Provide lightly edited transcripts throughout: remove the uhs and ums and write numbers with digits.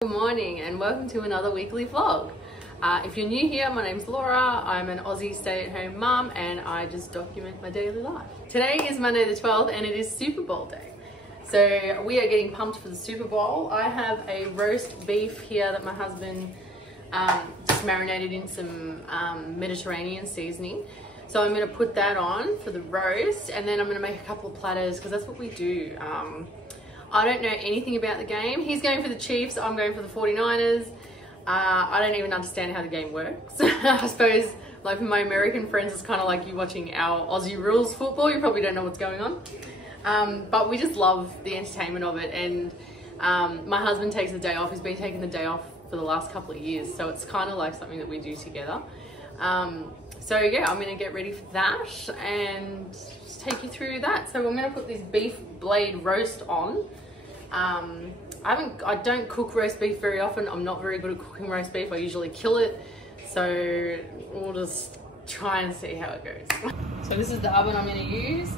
Good morning and welcome to another weekly vlog. If you're new here, my name's Laura. I'm an Aussie stay-at-home mum and I just document my daily life. Today is Monday the 12th and it is Superbowl day. So we are getting pumped for the Super Bowl. I have a roast beef here that my husband just marinated in some Mediterranean seasoning. So I'm going to put that on for the roast and then I'm going to make a couple of platters because that's what we do. I don't know anything about the game. He's going for the Chiefs, I'm going for the 49ers. I don't even understand how the game works. I suppose, like for my American friends, it's kind of like you watching our Aussie rules football. You probably don't know what's going on. But we just love the entertainment of it. And my husband takes the day off. He's been taking the day off for the last couple of years. So it's kind of like something that we do together. So yeah, I'm going to get ready for that and just take you through that. So I'm going to put this beef blade roast on. I don't cook roast beef very often. I'm not very good at cooking roast beef. I usually kill it. So we'll just try and see how it goes. So this is the oven I'm going to use.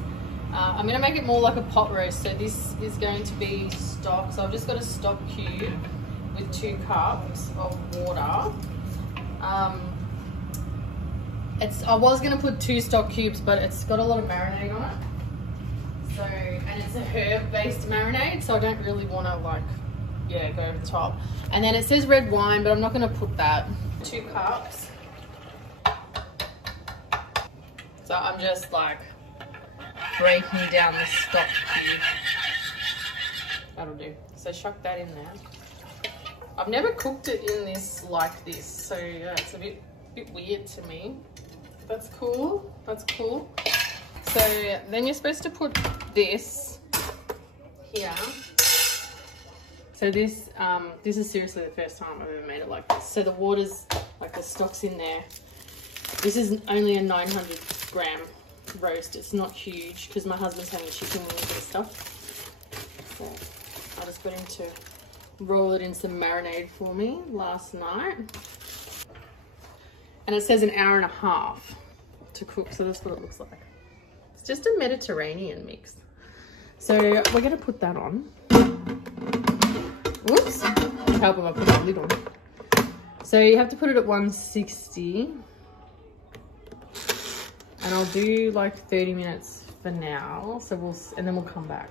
I'm going to make it more like a pot roast. So this is going to be stock. So I've just got a stock cube with 2 cups of water. I was going to put 2 stock cubes, but it's got a lot of marinade on it. So, and it's a herb-based marinade, so I don't really want to go over the top. And then it says red wine, but I'm not going to put that. 2 cups. So I'm just breaking down the stock cube. That'll do. So chuck that in there. I've never cooked it in this like this, so yeah, it's a bit weird to me. That's cool. That's cool. So then you're supposed to put this here. So this is seriously the first time I've ever made it like this. So the water's the stock's in there. This is only a 900 gram roast. It's not huge because my husband's having chicken and stuff. So I just got him to roll it in some marinade for me last night. And it says an hour and a half to cook, so that's what it looks like. It's just a Mediterranean mix. So we're going to put that on. Whoops. Help if I put that lid on. So you have to put it at 160. And I'll do 30 minutes for now. So and then we'll come back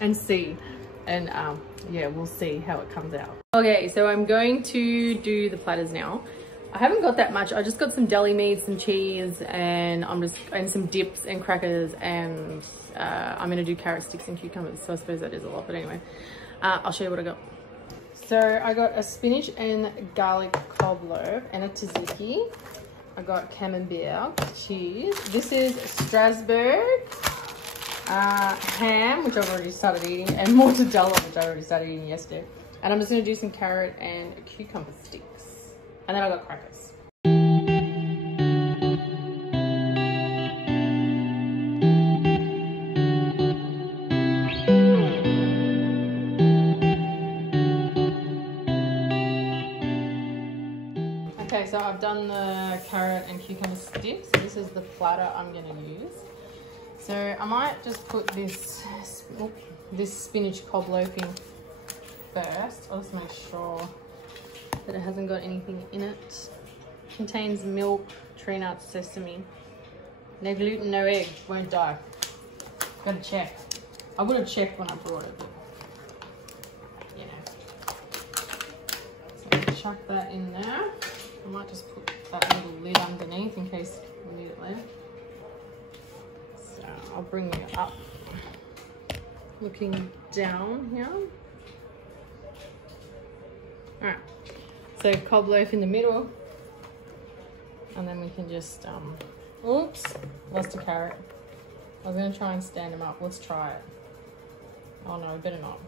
and see. And yeah, we'll see how it comes out. Okay, so I'm going to do the platters now. I haven't got that much. I just got some deli meat, some cheese, and some dips and crackers, and I'm gonna do carrot sticks and cucumbers. So I suppose that is a lot, but anyway, I'll show you what I got. So I got a spinach and garlic cobbler and a tzatziki. I got camembert cheese. This is Strasbourg ham, which I've already started eating, and mortadella, which I already started eating yesterday. And I'm just gonna do some carrot and cucumber sticks. And then I got crackers. Okay, so I've done the carrot and cucumber sticks. This is the platter I'm gonna use. So I might just put this spinach cob loaf in first. I'll just make sure that it hasn't got anything in it. Contains milk, tree nuts, sesame. No gluten, no egg, won't die. Gotta check. I would have checked when I brought it, but you know. So I'm gonna chuck that in there. I might just put that little lid underneath in case we need it later. So I'll bring it up, looking down here. All right. So cob loaf in the middle, and then we can just, oops, lost a carrot. I was gonna try and stand them up. Let's try it. Oh no, better not.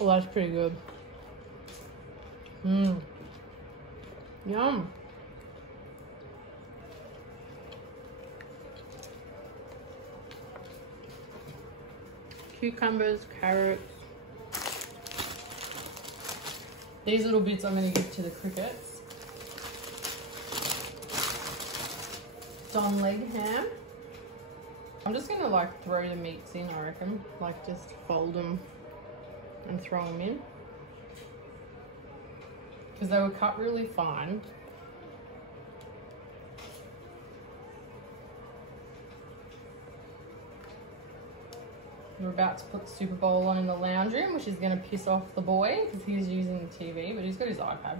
Oh, that's pretty good. Mmm. Yum. Cucumbers, carrots. These little bits I'm going to give to the crickets. Don leg ham. I'm just gonna like throw the meats in, I reckon. Like just fold them and throw them in. Because they were cut really fine. We're about to put the Superbowl on in the lounge room, which is going to piss off the boy because he's using the TV, but he's got his iPad.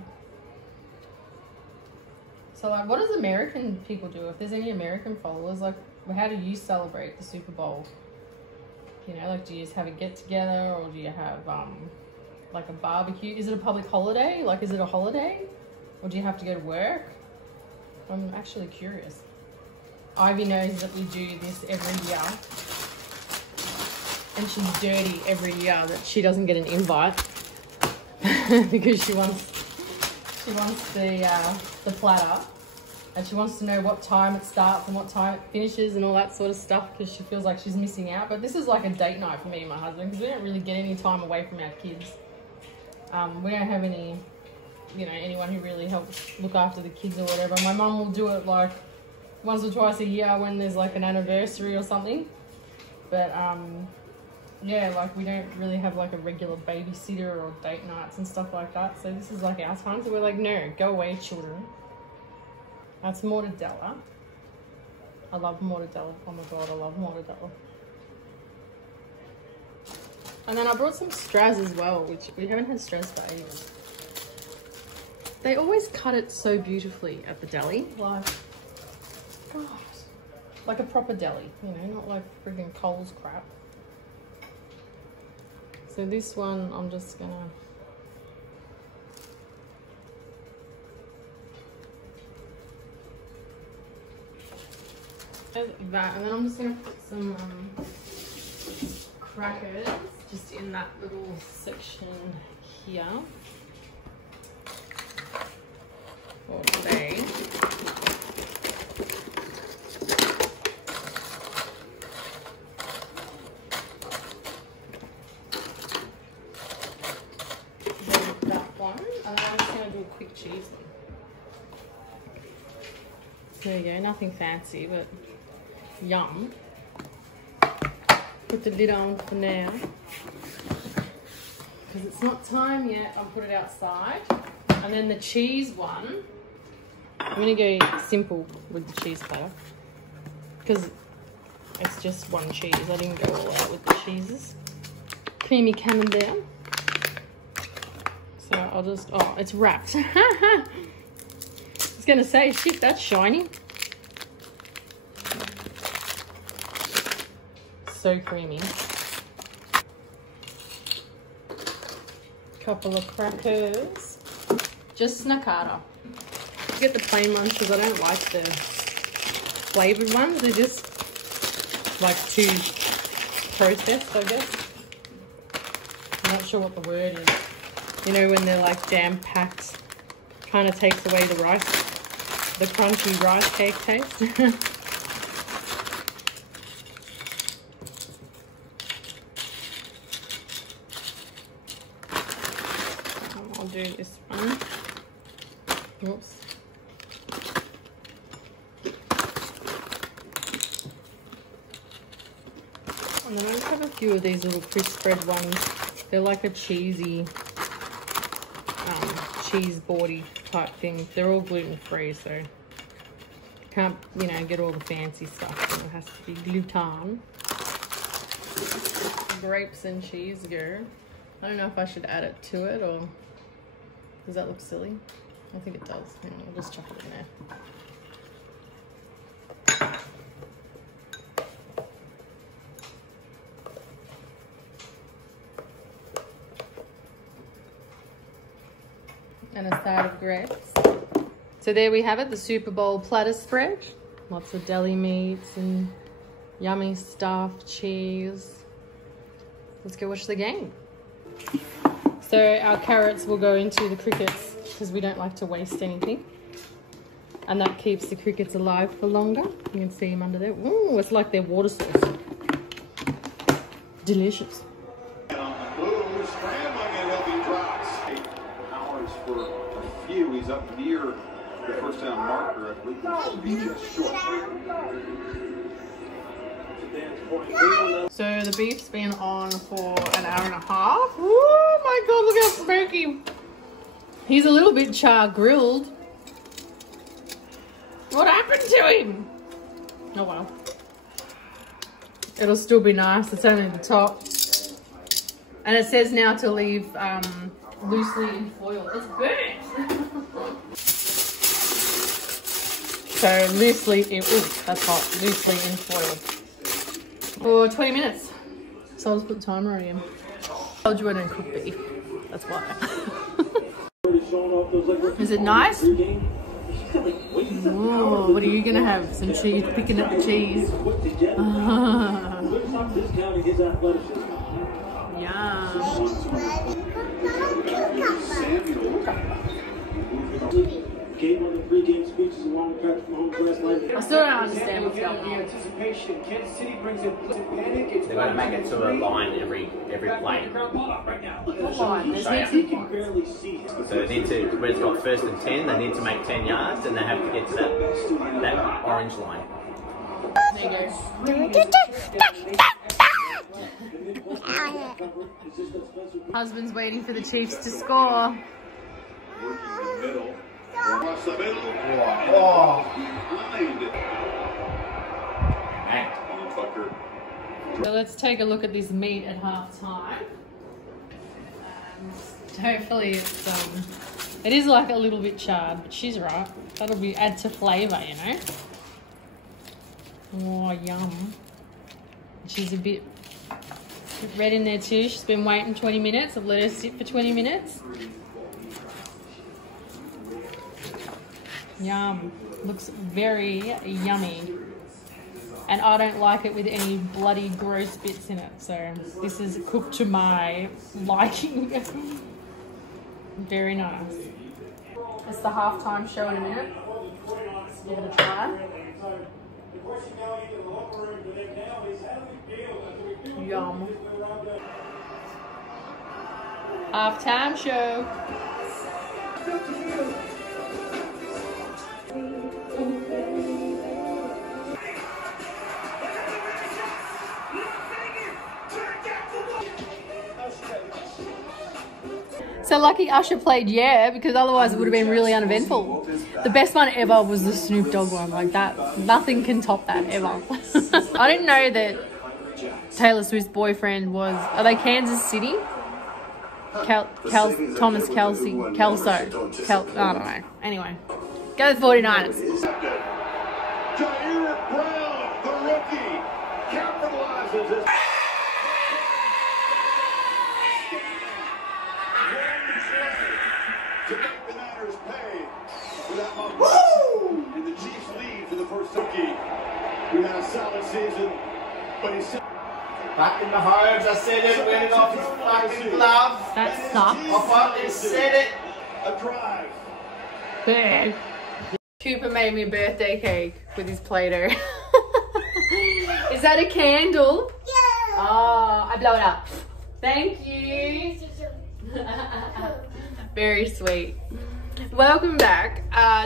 So like, what does American people do? If there's any American followers, like how do you celebrate the Super Bowl? You know, like do you just have a get together, or do you have like a barbecue? Is it a public holiday? Like is it a holiday? Or do you have to go to work? I'm actually curious. Ivy knows that we do this every year. And she's dirty every year that she doesn't get an invite because she wants the platter, and she wants to know what time it starts and what time it finishes and all that sort of stuff because she feels like she's missing out. But this is like a date night for me and my husband because we don't really get any time away from our kids. We don't have any, you know, anyone who really helps look after the kids or whatever. My mum will do it like once or twice a year when there's like an anniversary or something. But yeah, like we don't really have like a regular babysitter or date nights and stuff like that. So this is like our time. So we're like, no, go away, children. That's mortadella. I love mortadella. Oh my God, I love mortadella. And then I brought some straws as well, which we haven't had straws for ages. They always cut it so beautifully at the deli. Like, God, like a proper deli, you know, not like friggin' Coles crap. So this one, I'm just gonna that, and then I'm just gonna put some crackers just in that little section here for today. Quick cheese one. There you go, nothing fancy, but yum. Put the lid on for now because it's not time yet. I'll put it outside. And then the cheese one, I'm gonna go simple with the cheese platter because it's just one cheese. I didn't go all out with the cheeses. Creamy camembert. So I'll just, oh, it's wrapped. I was gonna say, shit, that's shiny. So creamy. Couple of crackers. Just snackata. Get the plain ones because I don't like the flavoured ones. They're just like too processed, I guess. I'm not sure what the word is. You know, when they're like jam-packed, kind of takes away the rice, the crunchy rice cake taste. I'll do this one. Oops. And then I just have a few of these little crisp bread ones. They're like a cheesy, cheese boardy type thing. They're all gluten free, so can't, you know, get all the fancy stuff. So it has to be gluten. Grapes and cheese go. I don't know if I should add it to it or does that look silly? I think it does. Hang on, I'll just chuck it in there. And a side of grapes. So there we have it, the Superbowl platter spread. Lots of deli meats and yummy stuff, cheese. Let's go watch the game. So our carrots will go into the crickets because we don't like to waste anything. And that keeps the crickets alive for longer. You can see them under there. Ooh, it's like their water source. Delicious. For a few, he's up near the first down marker. I believe he's just short. So the beef's been on for an hour and a half. Oh my god, look how smoky. He's a little bit char grilled. What happened to him? Oh well. It'll still be nice. It's only the top. And it says now to leave loosely in foil. It's burnt. So loosely in, ooh, that's hot. Loosely in foil. For 20 minutes. So I'll just put the timer on again. I told you I don't cook beef. That's why. Is it nice? Ooh, what are you gonna have? Some cheese, picking up the cheese. Yum. I still don't understand what's going on. They're going to make it to a line every play. What line? There's heaps of lines. So they need to, when it's got 1st and 10, they need to make 10 yards and they have to get to that orange line. There you go. Husband's waiting for the Chiefs to score. So let's take a look at this meat at half time. Hopefully it is like a little bit charred, but she's right. That'll be add to flavour, you know. Oh, yum. She's a bit red in there too. She's been waiting 20 minutes. I've let her sit for 20 minutes. Yum. Looks very yummy. And I don't like it with any bloody gross bits in it. So this is cooked to my liking. Very nice. It's the halftime show in a minute. Give it a try. Yum. Halftime show. So lucky Usher played Yeah, because otherwise it would have been really uneventful. The best one ever was the Snoop Dogg one. Like that, nothing can top that ever. I didn't know that Taylor Swift's boyfriend was, are they Kansas City? Thomas Kelso. I don't know. Anyway, go the 49ers. Jair Brown, the rookie, capitalizes this. To make the Niners pay for that moment. And the Chiefs lead for the first rookie. We had a solid season, but he's Back in the homes, I said it, wearing off his fucking glove. That sucks. I finally said it. a drive. Bad. Cooper made me a birthday cake with his Play-Doh. Is that a candle? Yeah. Oh, I blow it up. Thank you. Very sweet. Welcome back.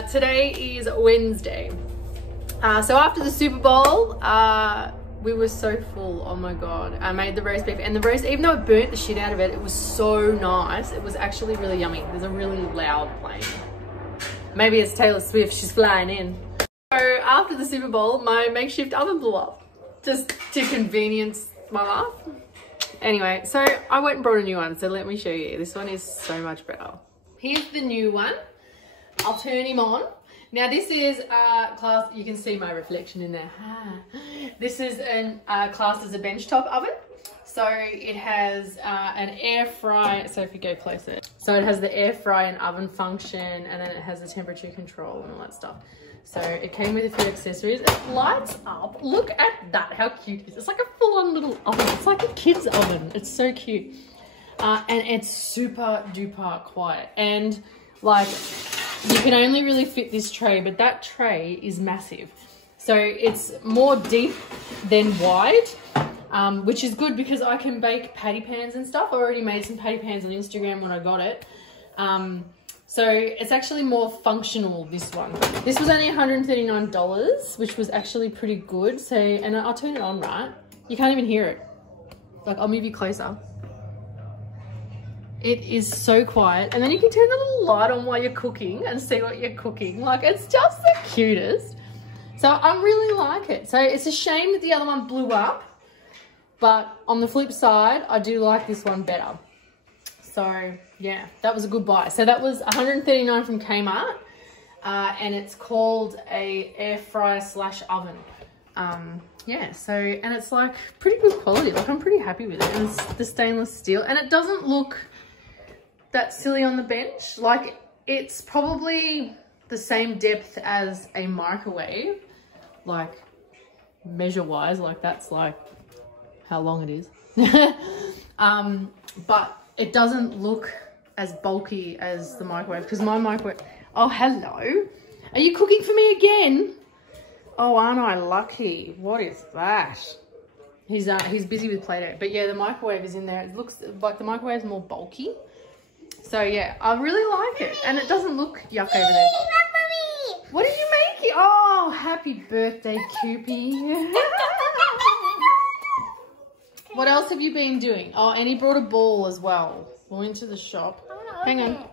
Today is Wednesday. So after the Super Bowl, we were so full. Oh my god. I made the roast beef, and the roast, even though it burnt the shit out of it, it was so nice. It was actually really yummy. There's a really loud plane. Maybe it's Taylor Swift, she's flying in. So after the Super Bowl, my makeshift oven blew up, just to convenience my life. Anyway, so I went and brought a new one, so let me show you. This one is so much better. Here's the new one. I'll turn him on. Now this is class, you can see my reflection in there. This is classed as a benchtop oven. So it has an air fry, so if you go closer. So it has the air fry and oven function, and then it has the temperature control and all that stuff. So it came with a few accessories. It lights up. Look at that, how cute it is. It's like a full-on little oven. It's like a kid's oven. It's so cute. And it's super duper quiet. And like, you can only really fit this tray, but that tray is massive. So it's more deep than wide, which is good because I can bake patty pans and stuff. I already made some patty pans on Instagram when I got it. So it's actually more functional, this one. This was only $139, which was actually pretty good. So, and I'll turn it on, right? You can't even hear it. Like, I'll move you closer. It is so quiet. And then you can turn the little light on while you're cooking and see what you're cooking. Like, it's just the cutest. So I really like it. So it's a shame that the other one blew up. But on the flip side, I do like this one better. So yeah, that was a good buy. So that was $139 from Kmart. And it's called a air fryer / oven. Yeah, so, and it's like pretty good quality. Like, I'm pretty happy with it. And it's the stainless steel. And it doesn't look that silly on the bench. Like, it's probably the same depth as a microwave. Like, measure-wise, like, that's like how long it is. But it doesn't look as bulky as the microwave, because my microwave... Oh, hello. Are you cooking for me again? Oh, aren't I lucky? What is that? He's busy with Play-Doh. But yeah, the microwave is in there. It looks like the microwave is more bulky. So yeah, I really like it. And it doesn't look yuck over there. What are you making? Oh, happy birthday, Coopy. What else have you been doing? Oh, and he brought a ball as well. We went to the shop. Hang on.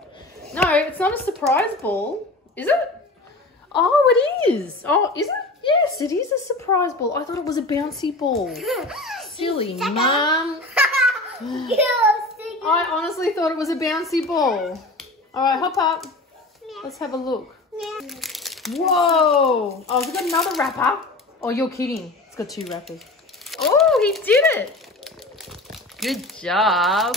No, it's not a surprise ball. Is it? Oh, it is. Oh, is it? Yes, it is a surprise ball. I thought it was a bouncy ball. Silly mum. I honestly thought it was a bouncy ball. All right, hop up. Let's have a look. Whoa. Oh, it's got another wrapper. Oh, you're kidding. It's got 2 wrappers. Oh, he did it. Good job.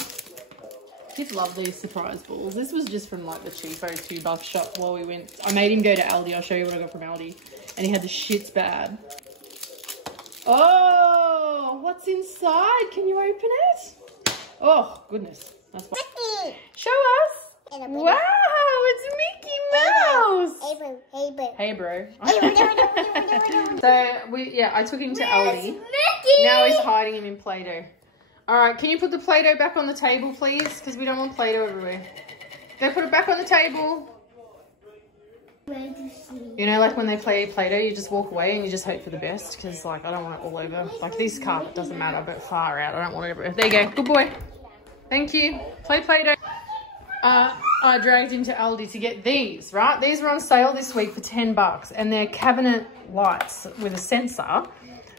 Kids love these surprise balls. This was just from like the cheapo $2 shop while we went. I made him go to Aldi. I'll show you what I got from Aldi. And he had the shits bad. Oh, what's inside? Can you open it? Oh, goodness. That's fine. Show us. Wow, it's Mickey Mouse. Hey, bro. So, I took him to Aldi. Now he's hiding him in Play-Doh. All right, can you put the Play-Doh back on the table, please? Because we don't want Play-Doh everywhere. Go put it back on the table. You know, like when they play Play-Doh, you just walk away and you just hope for the best. Because, like, I don't want it all over. Like, this carpet doesn't matter, but far out. I don't want it everywhere. There you go. Good boy. Thank you. Play Play-Doh. I dragged him to Aldi to get these, right? These were on sale this week for $10. And they're cabinet lights with a sensor.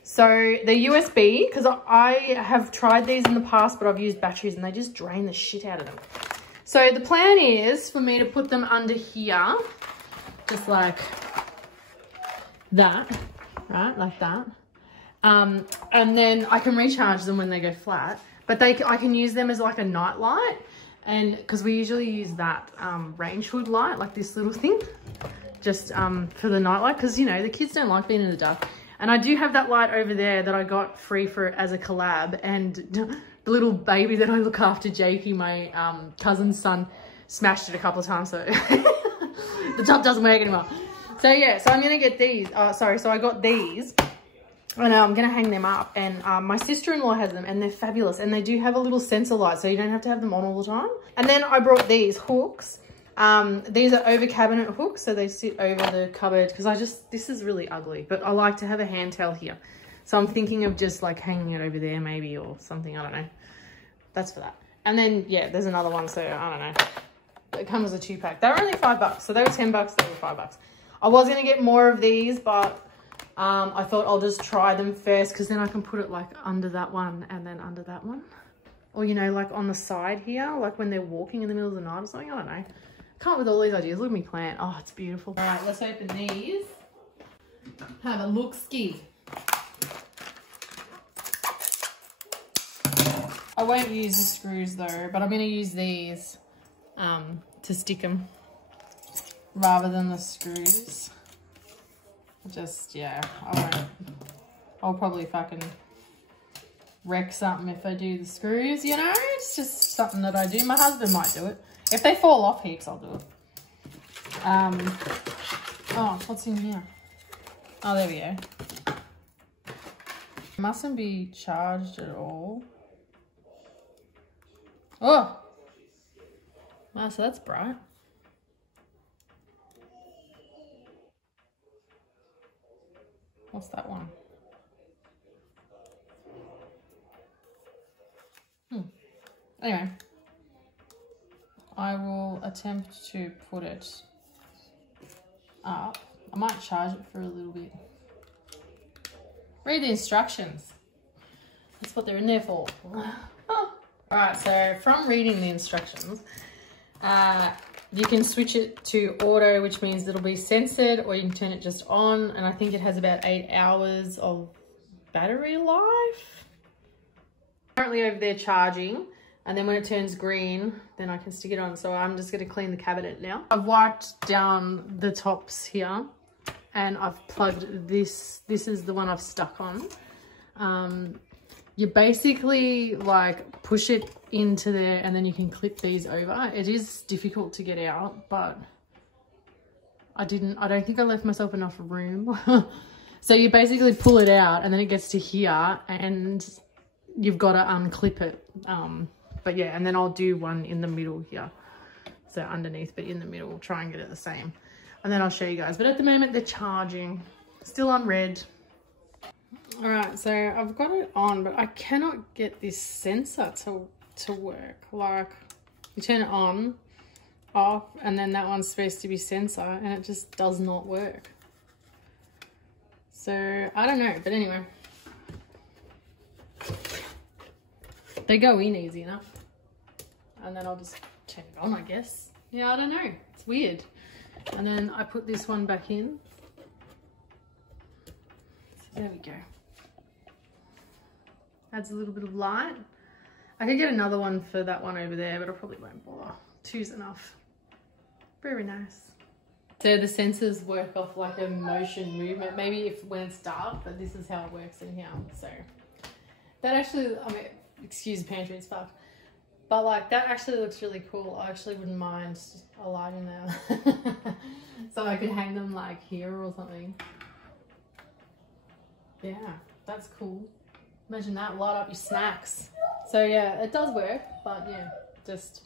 So they're USB, because I have tried these in the past, but I've used batteries and they just drain the shit out of them. So the plan is for me to put them under here, just like that, right? Like that. And then I can recharge them when they go flat, but I can use them as like a night light. And because we usually use that range hood light, like this little thing, just for the night light, because, you know, the kids don't like being in the dark. And I do have that light over there that I got free as a collab. And the little baby that I look after, Jakey, my cousin's son, smashed it a couple of times. So the top doesn't work anymore. So yeah, so I'm going to get these. So I got these. And I'm going to hang them up. And my sister-in-law has them and they're fabulous. And they do have a little sensor light, so you don't have to have them on all the time. And then I brought these hooks. These are over cabinet hooks, so they sit over the cupboard, because this is really ugly, but I like to have a handtail here. So I'm thinking of just like hanging it over there maybe, or something, I don't know. That's for that. And then, yeah, there's another one, so I don't know. It comes as a 2-pack. They were only $5, so they were $10, they were $5. I was going to get more of these, but I thought I'll just try them first, because then I can put it like under that one and then under that one. Or, you know, like on the side here, like when they're walking in the middle of the night or something, I don't know. Come up with all these ideas. Look at me plant. Oh, it's beautiful. All right, let's open these. Have a look-ski. I won't use the screws though, but I'm going to use these to stick them rather than the screws. Just, yeah, I'll probably fucking wreck something if I do the screws, you know? It's just something that I do. My husband might do it. If they fall off heaps, I'll do it. Oh, what's in here? Oh, there we go. Mustn't be charged at all. Oh! Wow, so that's bright. What's that one? Anyway, I will attempt to put it up. I might charge it for a little bit. Read the instructions. That's what they're in there for. Alright, so from reading the instructions, you can switch it to auto, which means it'll be censored, or you can turn it just on, and I think it has about 8 hours of battery life. Currently over there charging, and then when it turns green, then I can stick it on. So I'm just going to clean the cabinet now. I've wiped down the tops here, and I've plugged this. This is the one I've stuck on. You basically like push it into there, and then you can clip these over. It is difficult to get out, but I don't think I left myself enough room. So you basically pull it out, and then it gets to here, and you've got to unclip it. But yeah, and then I'll do one in the middle here. So underneath, but in the middle, try and get it the same. And then I'll show you guys. But at the moment, they're charging. Still on red. All right, so I've got it on, but I cannot get this sensor to work. Like, you turn it on, off, and then that one's supposed to be sensor, and it just does not work. So I don't know, but anyway. They go in easy enough. And then I'll just turn it on, I guess. Yeah, I don't know. It's weird. And then I put this one back in. So there we go. Adds a little bit of light. I could get another one for that one over there, but I probably won't bother. Two's enough. Very nice. So the sensors work off like a motion movement. Maybe if when it's dark, but this is how it works in here. So that actually, I mean, excuse the pantry, it's fucked. But like that actually looks really cool. I actually wouldn't mind a light in there. So I could hang them like here or something. Yeah, that's cool. Imagine that, light up your snacks. So yeah, it does work, but yeah, just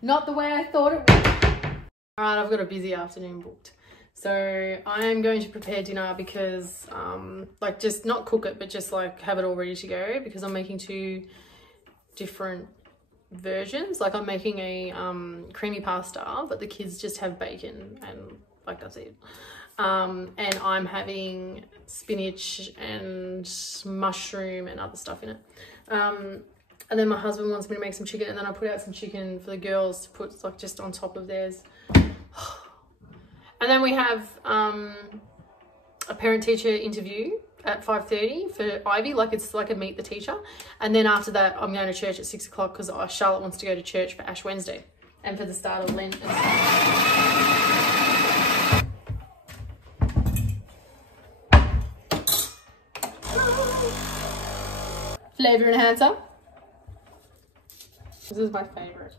not the way I thought it would. All right, I've got a busy afternoon booked. So I am going to prepare dinner because like just not cook it, but just like have it all ready to go, because I'm making 2 different versions. Like I'm making a creamy pasta, but the kids just have bacon and like that's it. And I'm having spinach and mushroom and other stuff in it. And then my husband wants me to make some chicken, and then I put out some chicken for the girls to put like just on top of theirs. And then we have a parent-teacher interview at 5:30 for Ivy, like it's like a meet the teacher. And then after that, I'm going to church at 6 o'clock because Charlotte wants to go to church for Ash Wednesday and for the start of Lent and stuff. Flavour enhancer. This is my favourite.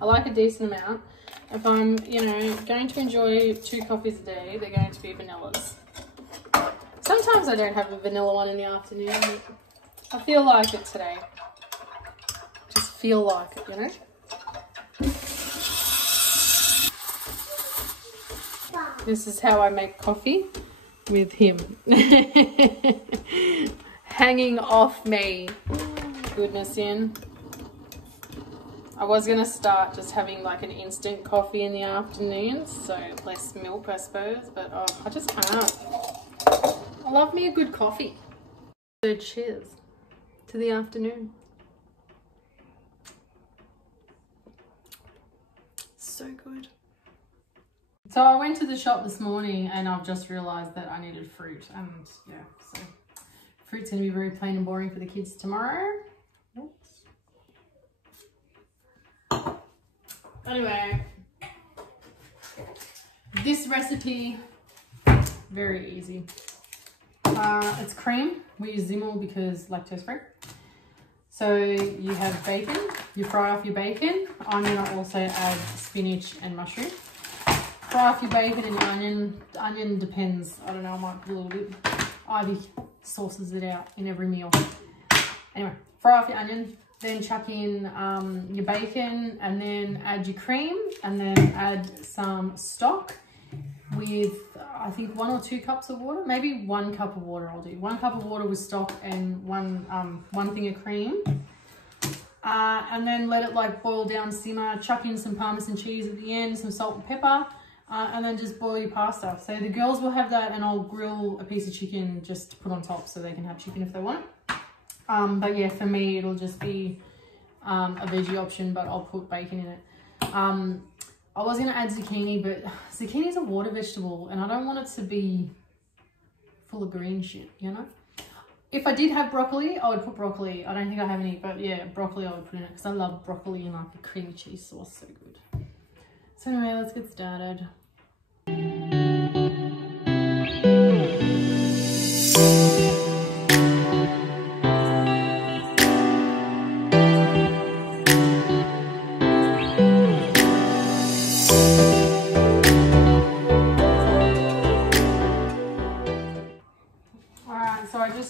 I like a decent amount. If I'm, you know, going to enjoy 2 coffees a day, they're going to be vanillas. Sometimes I don't have a vanilla one in the afternoon. I feel like it today. Just feel like it, you know? This is how I make coffee with him. Hanging off me. Goodness in. I was going to start just having like an instant coffee in the afternoons, so less milk I suppose, but oh, I just can't. I love me a good coffee. So cheers to the afternoon. So good. So I went to the shop this morning and I've just realised that I needed fruit, and yeah, so fruit's going to be very plain and boring for the kids tomorrow. Anyway, this recipe, very easy. It's cream. We use Zimmel because lactose free. So you have bacon, you fry off your bacon. I'm going to also add spinach and mushroom. Fry off your bacon and your onion. The onion depends. I don't know, I might put a little bit. Ivy sauces it out in every meal. Anyway, fry off your onion. Then chuck in your bacon, and then add your cream, and then add some stock. We with, I think 1 or 2 cups of water, maybe 1 cup of water I'll do. 1 cup of water with stock and one thing of cream. And then let it like boil down, simmer, chuck in some Parmesan cheese at the end, some salt and pepper, and then just boil your pasta. So the girls will have that, and I'll grill a piece of chicken just to put on top so they can have chicken if they want it. But yeah, for me, it'll just be a veggie option, but I'll put bacon in it. I was going to add zucchini, but zucchini is a water vegetable and I don't want it to be full of green shit, you know? If I did have broccoli, I would put broccoli. I don't think I have any, but yeah, broccoli I would put in it because I love broccoli and like a creamy cheese sauce, so good. So anyway, let's get started.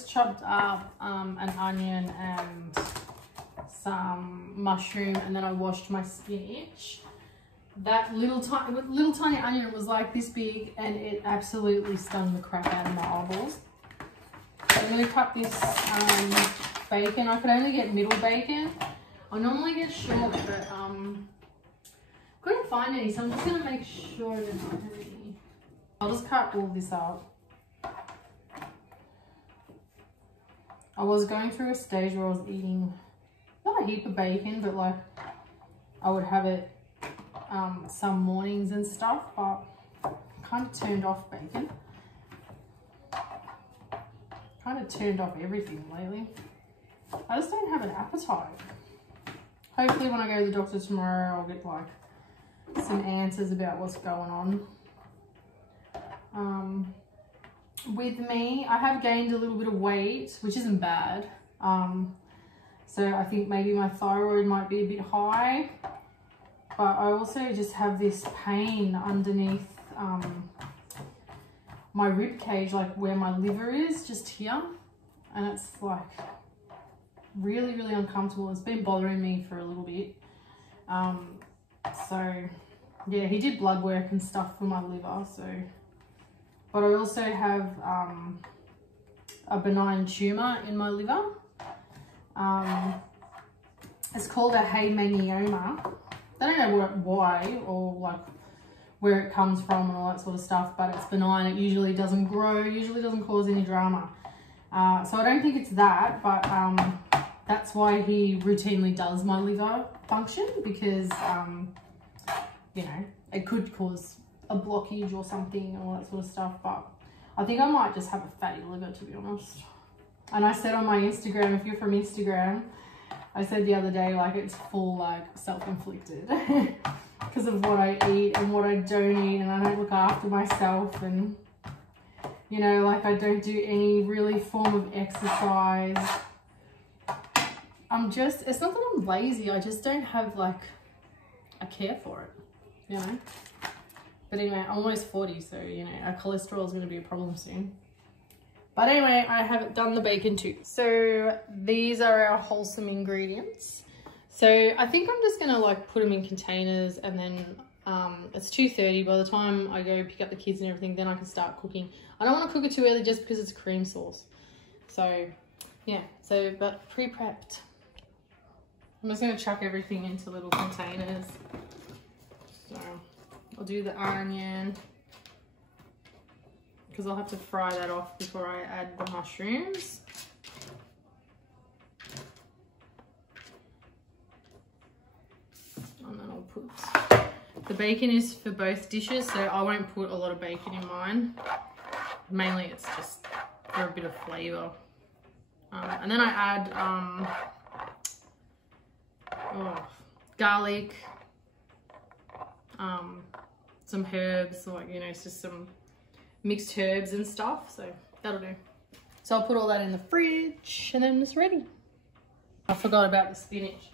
Chopped up an onion and some mushroom, and then I washed my spinach. That little tiny onion was like this big, and it absolutely stung the crap out of my eyeballs. So I'm going to cut this bacon. I could only get middle bacon. I normally get short, but couldn't find any, so I'm just going to make sure that I have any. I'll just cut all this up. I was going through a stage where I was eating not a heap of bacon, but like I would have it some mornings and stuff, but kind of turned off bacon. Kind of turned off everything lately. I just don't have an appetite. Hopefully when I go to the doctor tomorrow, I'll get like some answers about what's going on. With me, I have gained a little bit of weight, which isn't bad. So I think maybe my thyroid might be a bit high, but I also just have this pain underneath my rib cage, like where my liver is, just here, and it's like really, really uncomfortable. It's been bothering me for a little bit. So yeah, he did blood work and stuff for my liver, so. But I also have a benign tumour in my liver. It's called a hemangioma. I don't know why or like where it comes from and all that sort of stuff, but it's benign. It usually doesn't grow, usually doesn't cause any drama. So I don't think it's that, but that's why he routinely does my liver function, because, you know, it could cause a blockage or something and all that sort of stuff, but I think I might just have a fatty liver, to be honest. And I said on my Instagram, if you're from Instagram, I said the other day, like, it's full like self-inflicted because of what I eat and what I don't eat, and I don't look after myself, and you know, like I don't do any really form of exercise. It's not that I'm lazy, I just don't have like a care for it, you know. But anyway, I'm almost 40, so, you know, our cholesterol is going to be a problem soon. But anyway, I have done the bacon too. So these are our wholesome ingredients. So I think I'm just going to like put them in containers, and then it's 2:30. By the time I go pick up the kids and everything, then I can start cooking. I don't want to cook it too early just because it's cream sauce. So yeah, but pre-prepped. I'm just going to chuck everything into little containers. So I'll do the onion because I'll have to fry that off before I add the mushrooms. And then I'll put, the bacon is for both dishes, so I won't put a lot of bacon in mine. Mainly it's just for a bit of flavour. And then I add garlic, some herbs, so like, you know, it's just some mixed herbs and stuff, so that'll do. So I'll put all that in the fridge and then it's ready. I forgot about the spinach.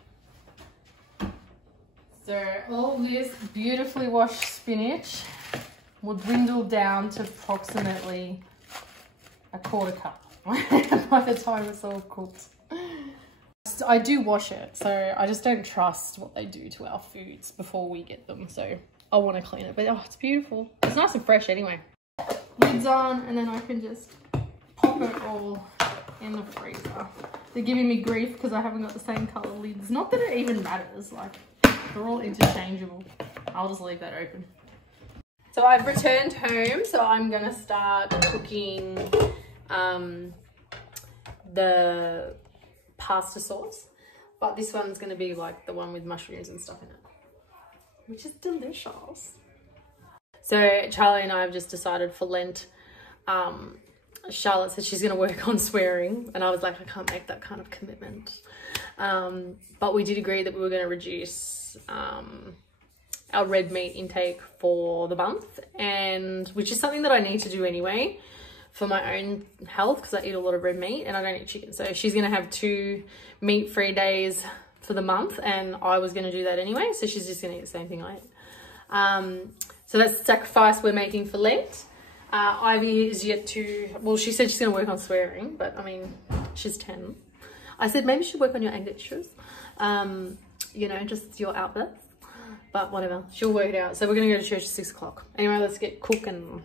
So all this beautifully washed spinach will dwindle down to approximately a quarter cup by the time it's all cooked. I do wash it, so I just don't trust what they do to our foods before we get them. So I want to clean it, but oh, it's beautiful. It's nice and fresh anyway. Lids on, and then I can just pop it all in the freezer. They're giving me grief because I haven't got the same colour lids. Not that it even matters, like they're all interchangeable. I'll just leave that open. So I've returned home, so I'm gonna start cooking the pasta sauce. But this one's gonna be like the one with mushrooms and stuff in it, which is delicious. So Charlie and I have just decided for Lent, Charlotte said she's going to work on swearing, and I was like, I can't make that kind of commitment. But we did agree that we were going to reduce our red meat intake for the month, and which is something that I need to do anyway for my own health because I eat a lot of red meat and I don't eat chicken. So she's going to have 2 meat-free days for the month, and I was going to do that anyway, so she's just going to eat the same thing I eat. So that's the sacrifice we're making for Lent. Ivy is yet to, well, she said she's going to work on swearing, but I mean, she's 10. I said maybe you should work on your English, you know, just your outbursts, but whatever, she'll work it out. So we're going to go to church at 6 o'clock. Anyway, let's get cooking.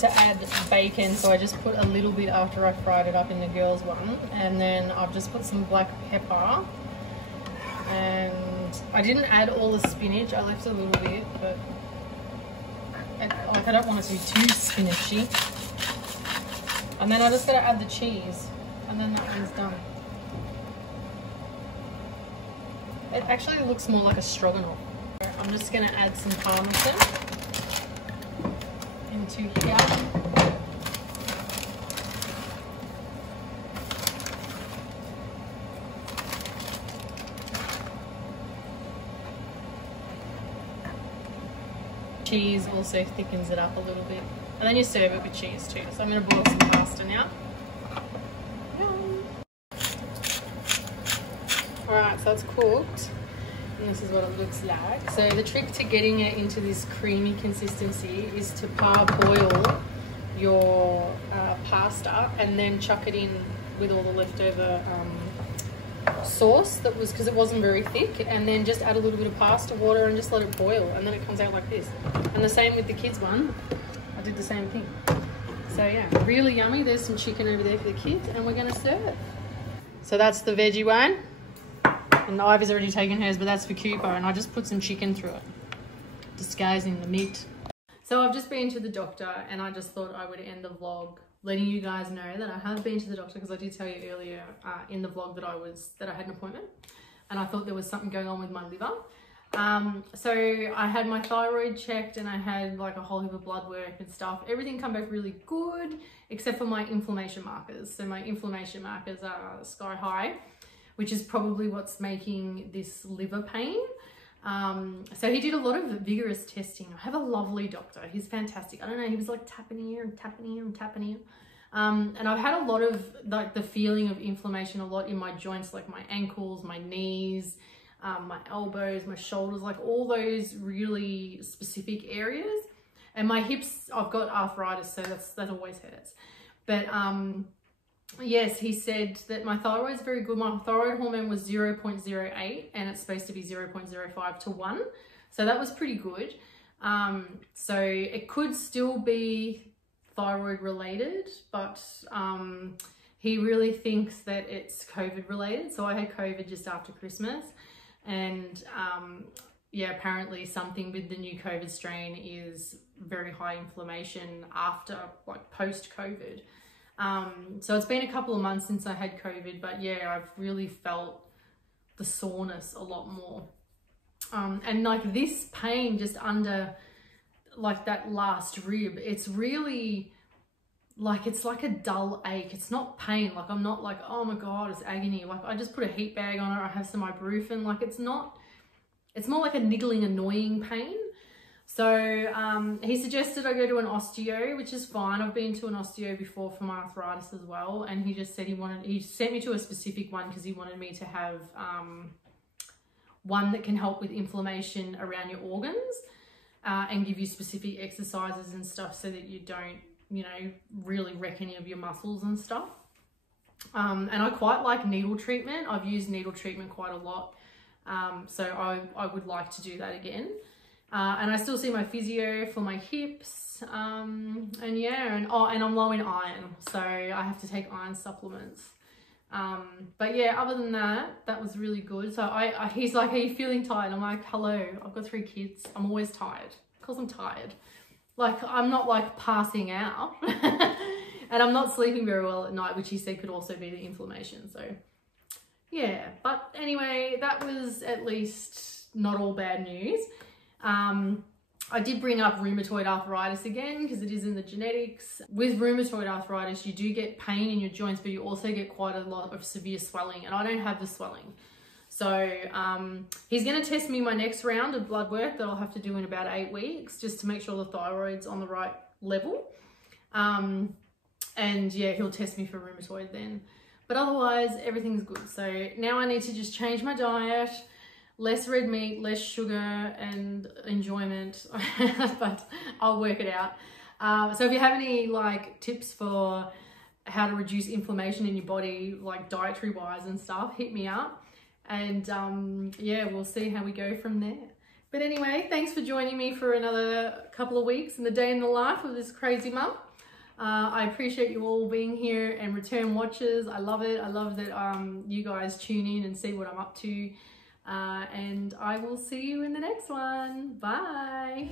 To add bacon, so I just put a little bit after I fried it up in the girls one, and then I've just put some black pepper, and I didn't add all the spinach, I left a little bit, but I don't want it to be too spinachy. And then I just gotta add the cheese, and then that one's done. It actually looks more like a stroganoff. I'm just gonna add some parmesan into here. Cheese also thickens it up a little bit, and then you serve it with cheese too. So I'm going to boil some pasta now. Alright, so that's cooked. And this is what it looks like. So the trick to getting it into this creamy consistency is to parboil your pasta and then chuck it in with all the leftover sauce that was, because it wasn't very thick, and then just add a little bit of pasta water and just let it boil, and then it comes out like this. And the same with the kids one, I did the same thing. So yeah, really yummy. There's some chicken over there for the kids, and we're going to serve it. So that's the veggie one. And Ivy's already taken hers, but that's for Cooper, and I just put some chicken through it, disguising the meat. So I've just been to the doctor, and I just thought I would end the vlog letting you guys know that I have been to the doctor, because I did tell you earlier in the vlog that I had an appointment, and I thought there was something going on with my liver. So I had my thyroid checked, and I had like a whole heap of blood work and stuff. Everything come back really good, except for my inflammation markers. So my inflammation markers are sky high, which is probably what's making this liver pain. So he did a lot of vigorous testing. I have a lovely doctor. He's fantastic. I don't know, he was like tapping here and tapping here and tapping here. And I've had a lot of like the feeling of inflammation a lot in my joints, like my ankles, my knees, my elbows, my shoulders, like all those really specific areas. And my hips, I've got arthritis, so that always hurts. But yes, he said that my thyroid's very good. My thyroid hormone was 0.08, and it's supposed to be 0.05 to 1. So that was pretty good. So it could still be thyroid related, but he really thinks that it's COVID related. So I had COVID just after Christmas, and yeah, apparently something with the new COVID strain is very high inflammation after, like, post-COVID. So it's been a couple of months since I had COVID, but yeah, I've really felt the soreness a lot more. And like this pain just under like that last rib, it's really like, it's like a dull ache. It's not pain. Like, I'm not like, oh my God, it's agony. Like, I just put a heat bag on it. I have some ibuprofen. Like, it's not, it's more like a niggling, annoying pain. So he suggested I go to an osteo, which is fine. I've been to an osteo before for my arthritis as well. And he just said he sent me to a specific one because he wanted me to have one that can help with inflammation around your organs and give you specific exercises and stuff so that you don't, you know, really wreck any of your muscles and stuff. And I quite like needle treatment. I've used needle treatment quite a lot. So I would like to do that again. And I still see my physio for my hips. And yeah, and I'm low in iron, so I have to take iron supplements. But yeah, other than that, that was really good. So he's like, are you feeling tired? I'm like, hello, I've got 3 kids. I'm always tired because I'm tired. Like, I'm not like passing out and I'm not sleeping very well at night, which he said could also be the inflammation. So yeah, but anyway, that was at least not all bad news. I did bring up rheumatoid arthritis again because it is in the genetics. With rheumatoid arthritis, you do get pain in your joints, but you also get quite a lot of severe swelling, and I don't have the swelling. So he's going to test me my next round of blood work that I'll have to do in about 8 weeks just to make sure the thyroid's on the right level. And yeah, he'll test me for rheumatoid then. But otherwise, everything's good. So now I need to just change my diet. Less red meat, less sugar and enjoyment, but I'll work it out. So if you have any like tips for how to reduce inflammation in your body, like dietary wise and stuff, hit me up. And yeah, we'll see how we go from there. But anyway, thanks for joining me for another couple of weeks in the day in the life of this crazy mum. I appreciate you all being here and return watchers. I love it. I love that you guys tune in and see what I'm up to. And I will see you in the next one. Bye.